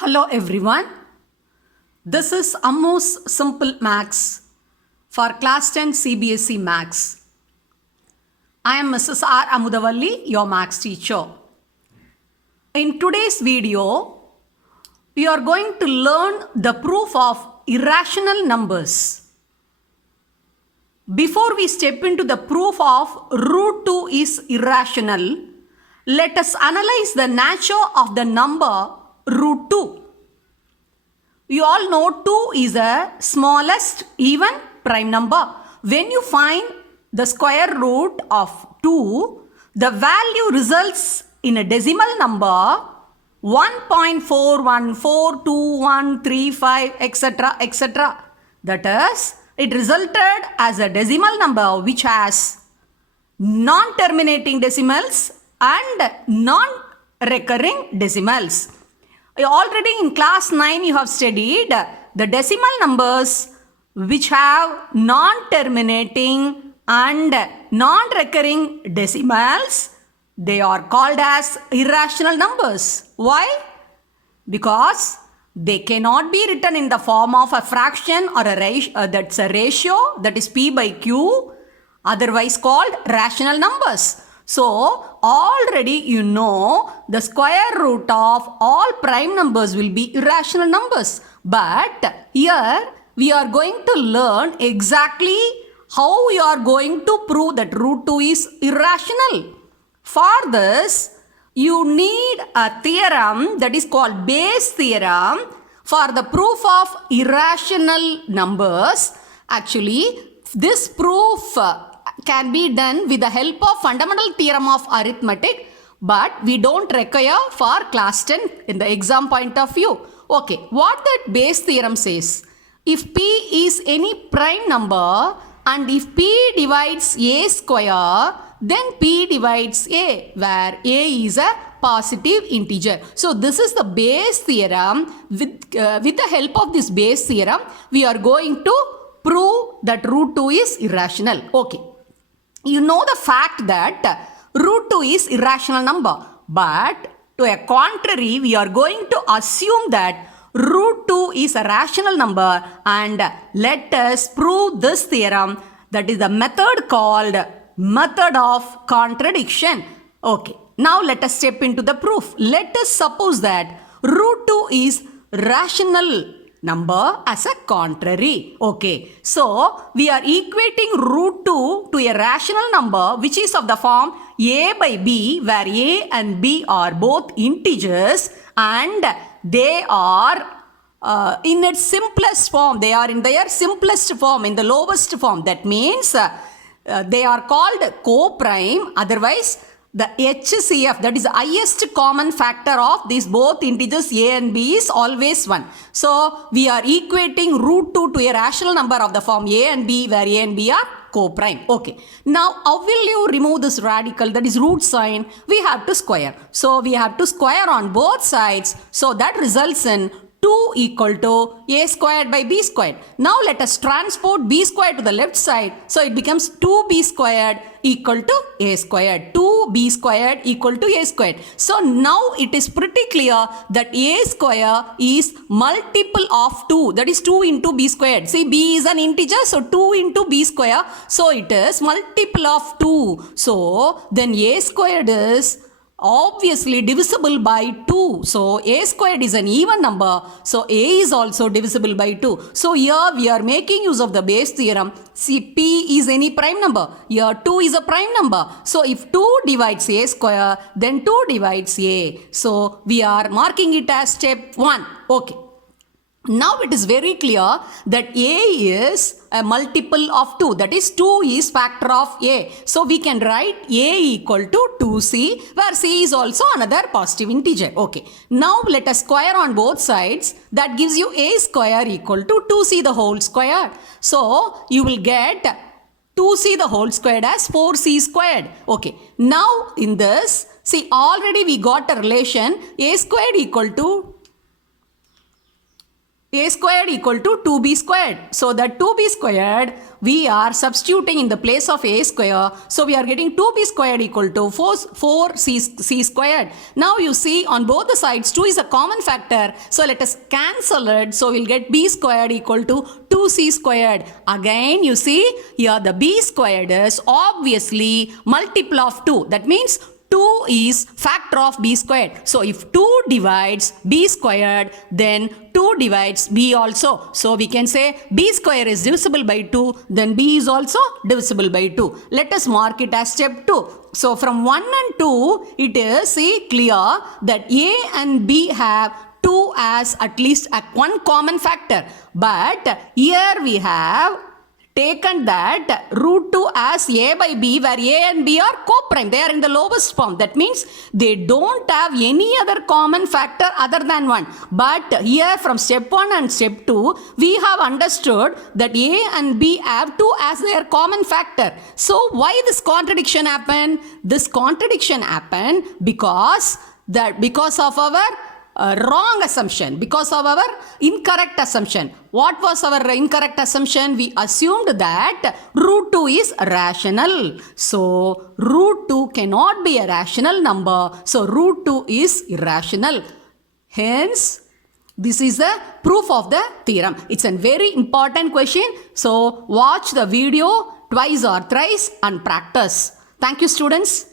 Hello everyone. This is Ammo's Simple Maths for Class 10 CBSE Maths. I am Mrs. R. Amudavalli, your Maths teacher. In today's video, we are going to learn the proof of irrational numbers. Before we step into the proof of root 2 is irrational, let us analyze the nature of the number root 2. You all know 2 is the smallest even prime number. When you find the square root of 2, the value results in a decimal number 1.414213, etc. etc. That is, it resulted as a decimal number which has non-terminating decimals and non-recurring decimals. Already in class 9 you have studied the decimal numbers which have non-terminating and non-recurring decimals. They are called as irrational numbers. Why? Because they cannot be written in the form of a fraction or a ratio, that's a ratio, that is p by q, otherwise called rational numbers. So, already you know the square root of all prime numbers will be irrational numbers. But here we are going to learn exactly how we are going to prove that root 2 is irrational. For this, you need a theorem that is called Bayes' theorem for the proof of irrational numbers. Actually, this proof can be done with the help of fundamental theorem of arithmetic, but we don't require for class 10 in the exam point of view. Okay, what that Bayes' theorem says, if p is any prime number and if p divides a square, then p divides a, where a is a positive integer. So this is the Bayes' theorem. With the help of this Bayes' theorem, we are going to prove that root 2 is irrational. Okay. You know the fact that root 2 is irrational number, but to a contrary, we are going to assume that root 2 is a rational number, and let us prove this theorem. That is the method called method of contradiction. Okay, now let us step into the proof. Let us suppose that root 2 is rational number as a contrary. Okay, so we are equating root 2 to a rational number which is of the form a by b, where a and b are both integers and they are in its simplest form. They are in their simplest form, in the lowest form. That means they are called co-prime. Otherwise, the HCF, that is the highest common factor of these both integers a and b, is always 1. So, we are equating root 2 to a rational number of the form a and b, where a and b are co-prime. Okay. Now, how will you remove this radical, that is root sign? We have to square. So, we have to square on both sides. So, that results in 2 equal to a squared by b squared. Now let us transport b squared to the left side. So it becomes 2b squared equal to a squared. 2b squared equal to a squared. So now it is pretty clear that a square is multiple of 2. That is 2 into b squared. See, b is an integer. So 2 into b square. So it is multiple of 2. So then a squared is obviously divisible by 2. So a squared is an even number. So a is also divisible by 2. So here we are making use of the Bayes' theorem. See, p is any prime number. Here 2 is a prime number. So if 2 divides a square, then 2 divides a. So we are marking it as step 1. Okay. Now it is very clear that a is a multiple of 2. That is, 2 is factor of a. So we can write a equal to 2c, where c is also another positive integer. Okay. Now let us square on both sides. That gives you a square equal to 2c the whole square. So you will get 2c the whole squared as 4c squared. Okay. Now in this, see, already we got a relation a squared equal to a squared equal to 2b squared. So that 2b squared we are substituting in the place of a square. So we are getting 2b squared equal to 4c squared. Now you see on both the sides 2 is a common factor. So let us cancel it. So we'll get b squared equal to 2c squared. Again you see here the b squared is obviously multiple of 2. That means 2 is factor of b squared. So if 2 divides b squared, then 2 divides b also. So we can say b square is divisible by 2, then b is also divisible by 2. Let us mark it as step 2. So from 1 and 2, it is clear that a and b have 2 as at least one common factor. But here we have taken that root 2 as a by b, where a and b are co-prime. They are in the lowest form. That means they don't have any other common factor other than 1. But here from step 1 and step 2, we have understood that a and b have 2 as their common factor. So why this contradiction happened? This contradiction happened because of our wrong assumption, because of our incorrect assumption. What was our incorrect assumption? We assumed that root 2 is rational. So root 2 cannot be a rational number. So root 2 is irrational. Hence, this is the proof of the theorem. It's a very important question. So watch the video twice or thrice and practice. Thank you, students.